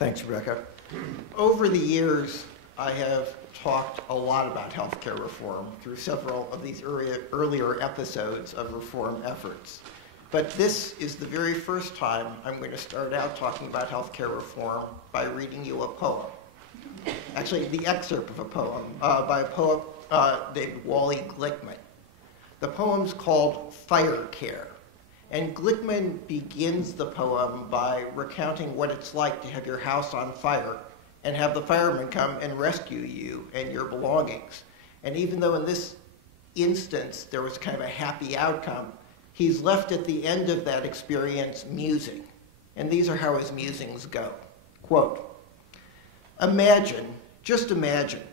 Thanks, Rebecca. Over the years, I have talked a lot about healthcare reform through several of these earlier episodes of reform efforts. But this is the very first time I'm going to start out talking about healthcare reform by reading you a poem. Actually, the excerpt of a poem by a poet named Wally Glickman. The poem's called Fire Care. And Glickman begins the poem by recounting what it's like to have your house on fire and have the firemen come and rescue you and your belongings. And even though in this instance there was kind of a happy outcome, he's left at the end of that experience musing. And these are how his musings go. Quote, "Imagine, just imagine,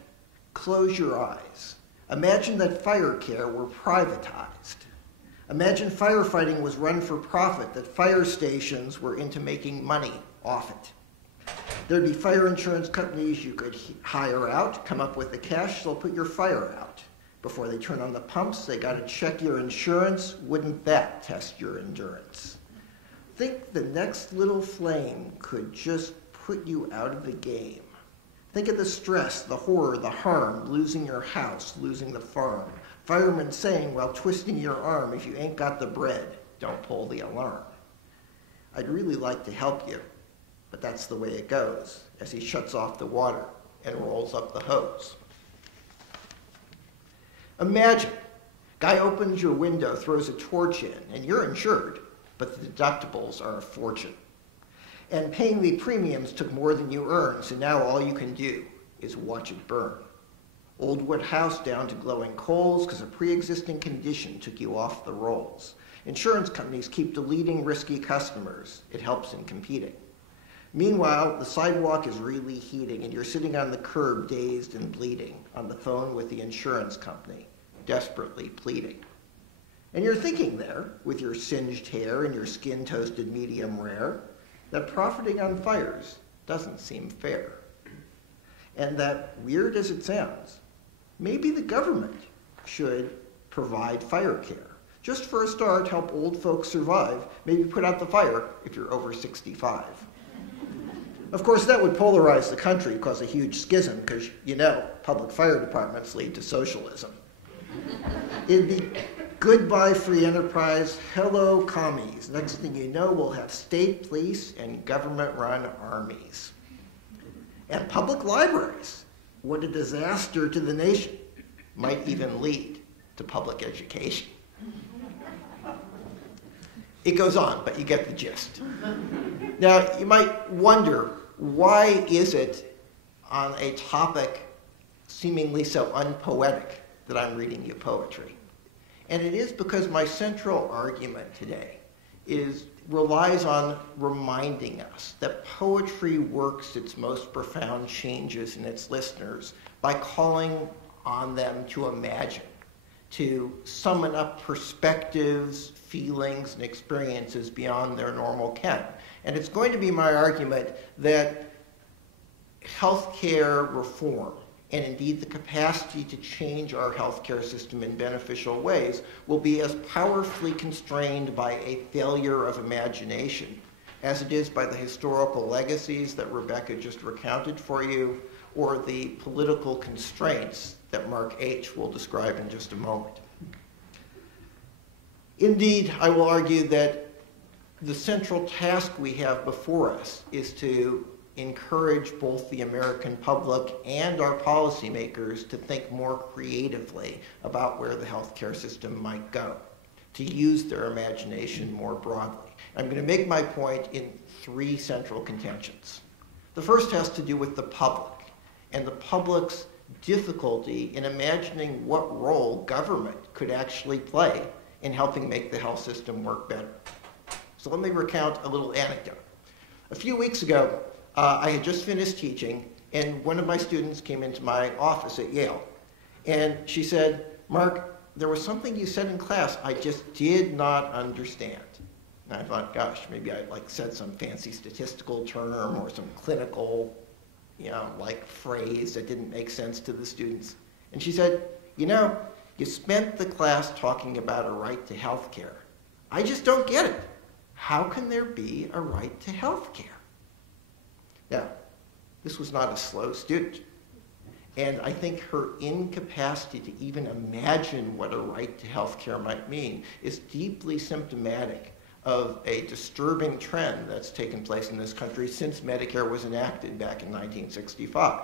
close your eyes. Imagine that fire care were privatized. Imagine firefighting was run for profit, that fire stations were into making money off it. There'd be fire insurance companies you could hire out, come up with the cash, they'll put your fire out. Before they turn on the pumps, they got to check your insurance. Wouldn't that test your endurance? Think the next little flame could just put you out of the game. Think of the stress, the horror, the harm, losing your house, losing the farm. Firemen saying while twisting your arm, if you ain't got the bread, don't pull the alarm. I'd really like to help you, but that's the way it goes," as he shuts off the water and rolls up the hose. Imagine, guy opens your window, throws a torch in, and you're insured, but the deductibles are a fortune. And paying the premiums took more than you earned, so now all you can do is watch it burn. Old wood house down to glowing coals because a pre-existing condition took you off the rolls. Insurance companies keep deleting risky customers. It helps in competing. Meanwhile, the sidewalk is really heating and you're sitting on the curb dazed and bleeding on the phone with the insurance company, desperately pleading. And you're thinking there, with your singed hair and your skin toasted medium rare, that profiting on fires doesn't seem fair. And that, weird as it sounds, maybe the government should provide fire care. Just for a start, help old folks survive, maybe put out the fire if you're over 65. Of course, that would polarize the country, cause a huge schism, because you know, public fire departments lead to socialism. It'd be goodbye free enterprise, hello commies. Next thing you know, we'll have state police and government-run armies. And public libraries, what a disaster to the nation, might even lead to public education. It goes on, but you get the gist. Now, you might wonder, why is it on a topic seemingly so unpoetic that I'm reading you poetry? And it is because my central argument today relies on reminding us that poetry works its most profound changes in its listeners by calling on them to imagine, to summon up perspectives, feelings, and experiences beyond their normal ken. And it's going to be my argument that healthcare reform, and indeed the capacity to change our healthcare system in beneficial ways, will be as powerfully constrained by a failure of imagination as it is by the historical legacies that Rebecca just recounted for you, or the political constraints that Mark H. will describe in just a moment. Indeed, I will argue that the central task we have before us is to encourage both the American public and our policymakers to think more creatively about where the healthcare system might go, to use their imagination more broadly. I'm going to make my point in three central contentions. The first has to do with the public and the public's difficulty in imagining what role government could actually play in helping make the health system work better. So let me recount a little anecdote. A few weeks ago, I had just finished teaching, and one of my students came into my office at Yale. And she said, "Mark, there was something you said in class I just did not understand." And I thought, gosh, maybe I said some fancy statistical term or some clinical, phrase that didn't make sense to the students. And she said, "You spent the class talking about a right to health care. I just don't get it. How can there be a right to health care?" Now, this was not a slow student. And I think her incapacity to even imagine what a right to health care might mean is deeply symptomatic of a disturbing trend that's taken place in this country since Medicare was enacted back in 1965.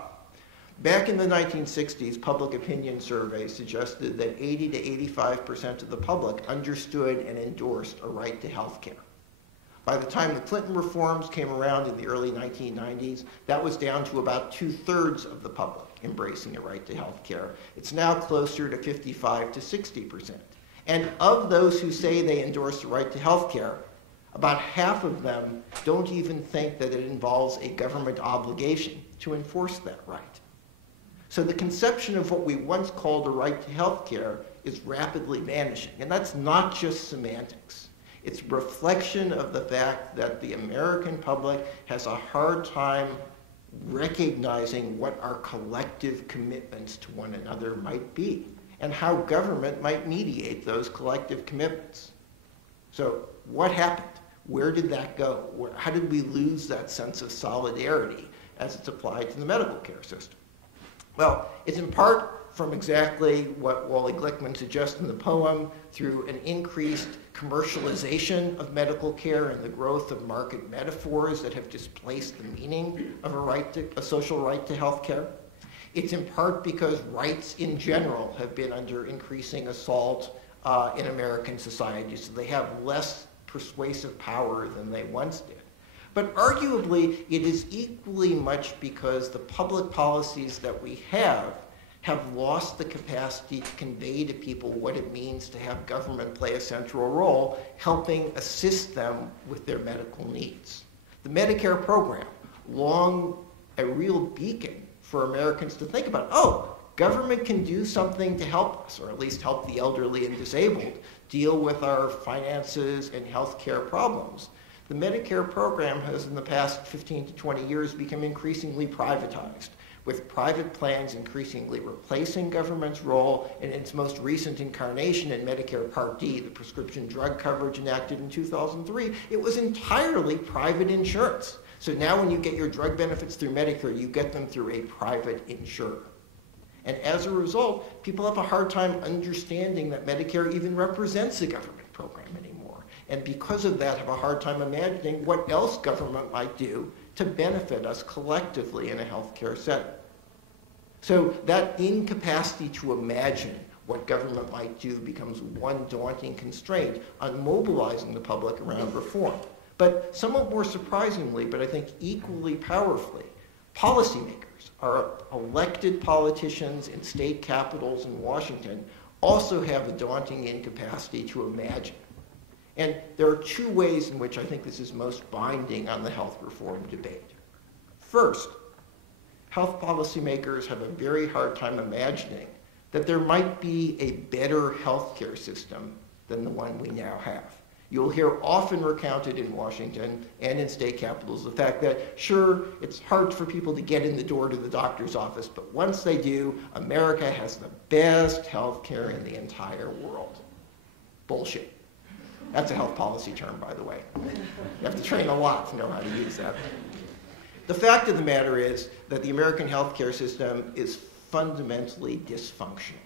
Back in the 1960s, public opinion surveys suggested that 80 to 85% of the public understood and endorsed a right to health care. By the time the Clinton reforms came around in the early 1990s, that was down to about 2/3 of the public embracing a right to health care. It's now closer to 55 to 60%. And of those who say they endorse the right to health care, about half of them don't even think that it involves a government obligation to enforce that right. So the conception of what we once called a right to health care is rapidly vanishing. And that's not just semantics. It's a reflection of the fact that the American public has a hard time recognizing what our collective commitments to one another might be and how government might mediate those collective commitments. So what happened? Where did that go? How did we lose that sense of solidarity as it's applied to the medical care system? Well, it's in part from exactly what Wally Glickman suggests in the poem, through an increased commercialization of medical care and the growth of market metaphors that have displaced the meaning of a social right to health care. It's in part because rights in general have been under increasing assault in American society, so they have less persuasive power than they once did. But arguably, it is equally much because the public policies that we have lost the capacity to convey to people what it means to have government play a central role, helping assist them with their medical needs. The Medicare program, long a real beacon for Americans to think about, oh, government can do something to help us, or at least help the elderly and disabled deal with our finances and health care problems. The Medicare program has, in the past 15 to 20 years, become increasingly privatized, with private plans increasingly replacing government's role. In its most recent incarnation in Medicare Part D, the prescription drug coverage enacted in 2003, it was entirely private insurance. So now when you get your drug benefits through Medicare, you get them through a private insurer. And as a result, people have a hard time understanding that Medicare even represents a government program anymore. And because of that, have a hard time imagining what else government might do to benefit us collectively in a healthcare setting. So that incapacity to imagine what government might do becomes one daunting constraint on mobilizing the public around reform. But somewhat more surprisingly, but I think equally powerfully, policymakers, our elected politicians in state capitals in Washington, also have a daunting incapacity to imagine. And there are two ways in which I think this is most binding on the health reform debate. First, health policymakers have a very hard time imagining that there might be a better healthcare system than the one we now have. You'll hear often recounted in Washington and in state capitals the fact that, sure, it's hard for people to get in the door to the doctor's office, but once they do, America has the best healthcare in the entire world. Bullshit. That's a health policy term, by the way. You have to train a lot to know how to use that. The fact of the matter is that the American healthcare system is fundamentally dysfunctional.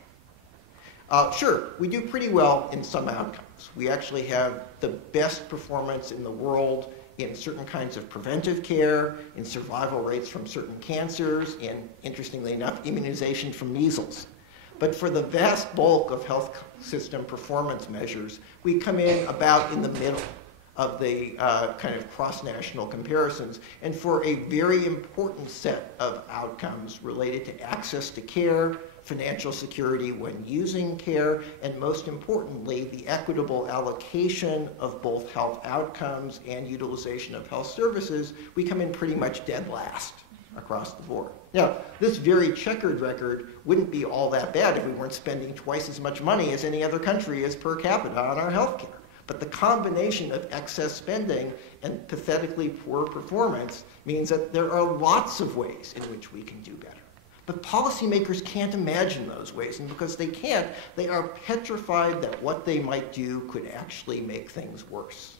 Sure, we do pretty well in some outcomes. We actually have the best performance in the world in certain kinds of preventive care, in survival rates from certain cancers, and interestingly enough, immunization from measles. But for the vast bulk of health system performance measures, we come in about in the middle of the kind of cross-national comparisons. And for a very important set of outcomes related to access to care, financial security when using care, and most importantly, the equitable allocation of both health outcomes and utilization of health services, we come in pretty much dead last across the board. Now, this very checkered record wouldn't be all that bad if we weren't spending twice as much money as any other country as per capita on our health care. But the combination of excess spending and pathetically poor performance means that there are lots of ways in which we can do better. But policymakers can't imagine those ways, and because they can't, they are petrified that what they might do could actually make things worse.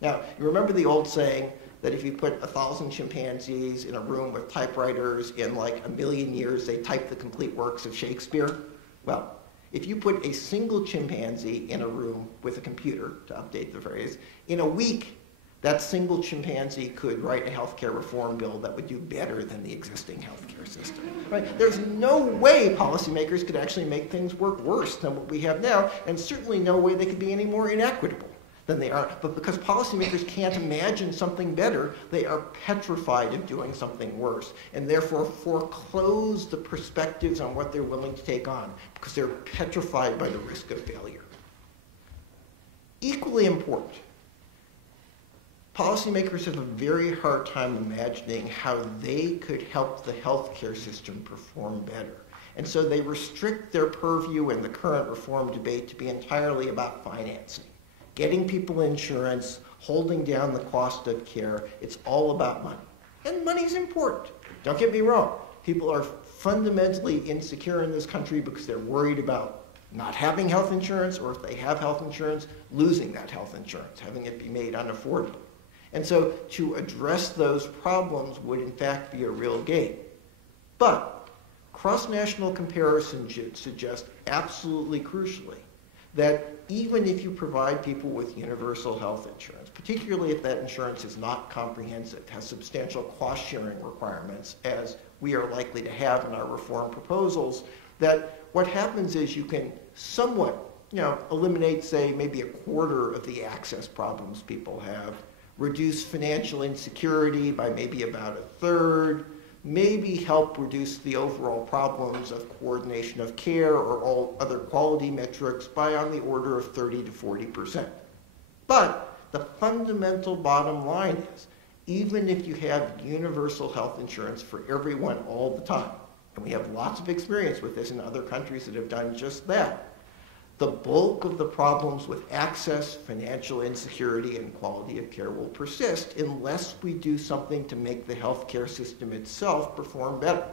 Now, you remember the old saying that if you put 1,000 chimpanzees in a room with typewriters, in like 1,000,000 years, they type the complete works of Shakespeare? Well, if you put a single chimpanzee in a room with a computer, to update the phrase, in a week, that single chimpanzee could write a healthcare reform bill that would do better than the existing healthcare system. Right? There's no way policymakers could actually make things work worse than what we have now, and certainly no way they could be any more inequitable than they are. But because policymakers can't imagine something better, they are petrified of doing something worse, and therefore foreclose the perspectives on what they're willing to take on, because they're petrified by the risk of failure. Equally important, policymakers have a very hard time imagining how they could help the healthcare system perform better. And so they restrict their purview in the current reform debate to be entirely about financing. Getting people insurance, holding down the cost of care, it's all about money. And money's important. Don't get me wrong. People are fundamentally insecure in this country because they're worried about not having health insurance, or if they have health insurance, losing that health insurance, having it be made unaffordable. And so to address those problems would in fact be a real gain. But cross-national comparison should suggest absolutely crucially that even if you provide people with universal health insurance, particularly if that insurance is not comprehensive, has substantial cost-sharing requirements, as we are likely to have in our reform proposals, that what happens is you can somewhat, eliminate, say, maybe a quarter of the access problems people have, reduce financial insecurity by maybe about a third, maybe help reduce the overall problems of coordination of care or all other quality metrics by on the order of 30 to 40%. But the fundamental bottom line is, even if you have universal health insurance for everyone all the time, and we have lots of experience with this in other countries that have done just that, the bulk of the problems with access, financial insecurity, and quality of care will persist unless we do something to make the healthcare system itself perform better.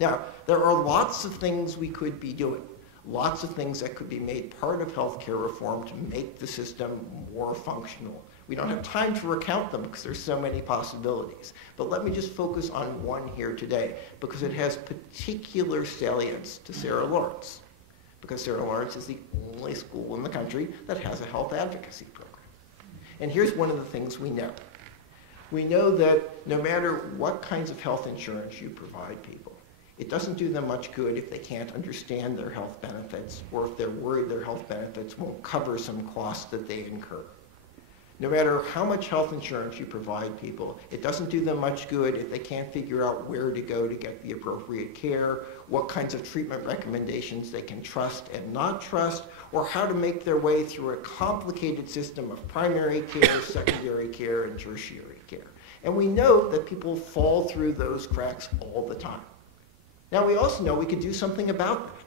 Now, there are lots of things we could be doing, lots of things that could be made part of healthcare reform to make the system more functional. We don't have time to recount them because there's so many possibilities. But let me just focus on one here today, because it has particular salience to Sarah Lawrence. Because Sarah Lawrence is the only school in the country that has a health advocacy program. And here's one of the things we know. We know that no matter what kinds of health insurance you provide people, it doesn't do them much good if they can't understand their health benefits, or if they're worried their health benefits won't cover some costs that they incur. No matter how much health insurance you provide people, it doesn't do them much good if they can't figure out where to go to get the appropriate care, what kinds of treatment recommendations they can trust and not trust, or how to make their way through a complicated system of primary care, secondary care, and tertiary care. And we know that people fall through those cracks all the time. Now, we also know we could do something about that.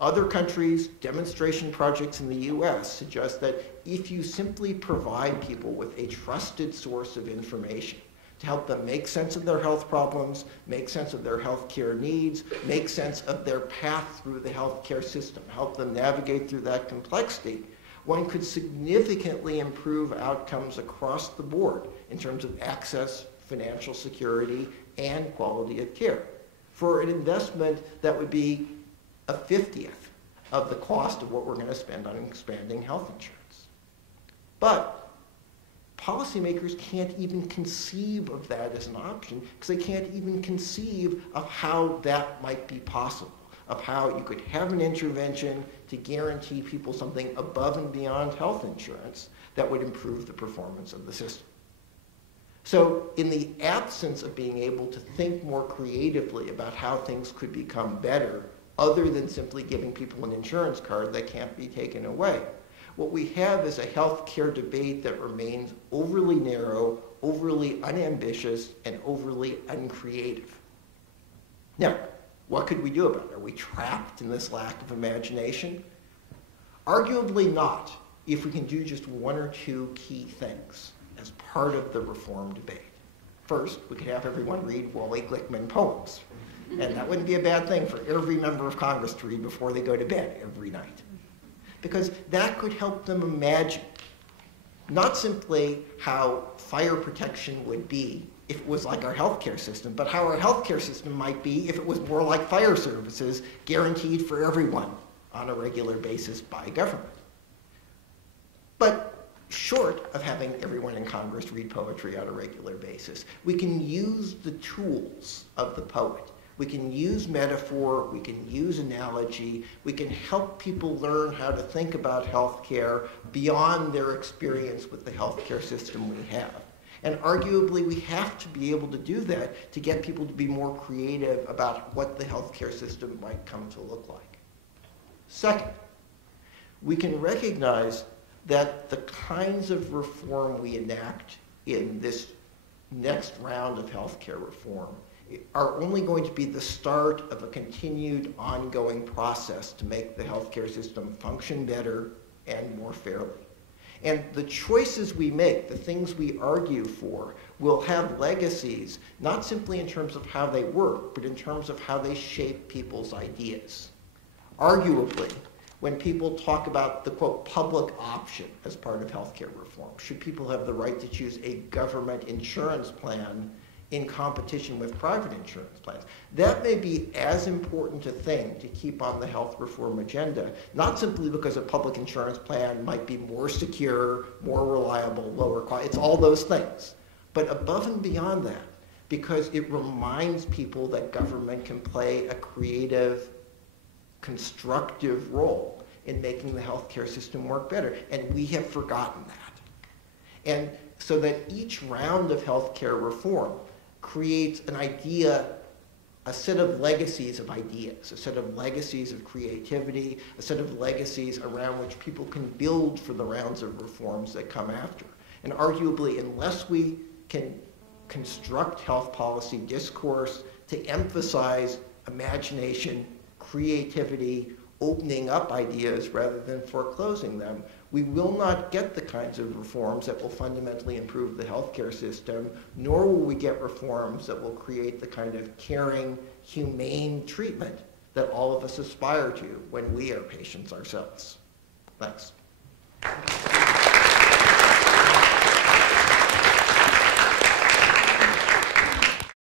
Other countries, demonstration projects in the US suggest that if you simply provide people with a trusted source of information to help them make sense of their health problems, make sense of their healthcare needs, make sense of their path through the healthcare system, help them navigate through that complexity, one could significantly improve outcomes across the board in terms of access, financial security, and quality of care for an investment that would be a 50th of the cost of what we're going to spend on expanding health insurance. But policymakers can't even conceive of that as an option because they can't even conceive of how that might be possible, of how you could have an intervention to guarantee people something above and beyond health insurance that would improve the performance of the system. So in the absence of being able to think more creatively about how things could become better, other than simply giving people an insurance card that can't be taken away, what we have is a healthcare debate that remains overly narrow, overly unambitious, and overly uncreative. Now, what could we do about it? Are we trapped in this lack of imagination? Arguably not, if we can do just one or two key things as part of the reform debate. First, we could have everyone read Wally Glickman poems. And that wouldn't be a bad thing for every member of Congress to read before they go to bed every night. Because that could help them imagine not simply how fire protection would be if it was like our healthcare system, but how our healthcare system might be if it was more like fire services, guaranteed for everyone on a regular basis by government. But short of having everyone in Congress read poetry on a regular basis, we can use the tools of the poet. We can use metaphor, we can use analogy, we can help people learn how to think about healthcare beyond their experience with the healthcare system we have. And arguably, we have to be able to do that to get people to be more creative about what the healthcare system might come to look like. Second, we can recognize that the kinds of reform we enact in this next round of healthcare reform are only going to be the start of a continued ongoing process to make the healthcare system function better and more fairly. And the choices we make, the things we argue for, will have legacies, not simply in terms of how they work, but in terms of how they shape people's ideas. Arguably, when people talk about the, quote, public option as part of healthcare reform, should people have the right to choose a government insurance plan in competition with private insurance plans? That may be as important a thing to keep on the health reform agenda, not simply because a public insurance plan might be more secure, more reliable, lower cost. It's all those things. But above and beyond that, because it reminds people that government can play a creative, constructive role in making the healthcare system work better. And we have forgotten that. And so that each round of healthcare reform creates an idea, a set of legacies of ideas, a set of legacies of creativity, a set of legacies around which people can build for the rounds of reforms that come after. And arguably, unless we can construct health policy discourse to emphasize imagination, creativity, opening up ideas rather than foreclosing them, we will not get the kinds of reforms that will fundamentally improve the healthcare system, nor will we get reforms that will create the kind of caring, humane treatment that all of us aspire to when we are patients ourselves. Thanks.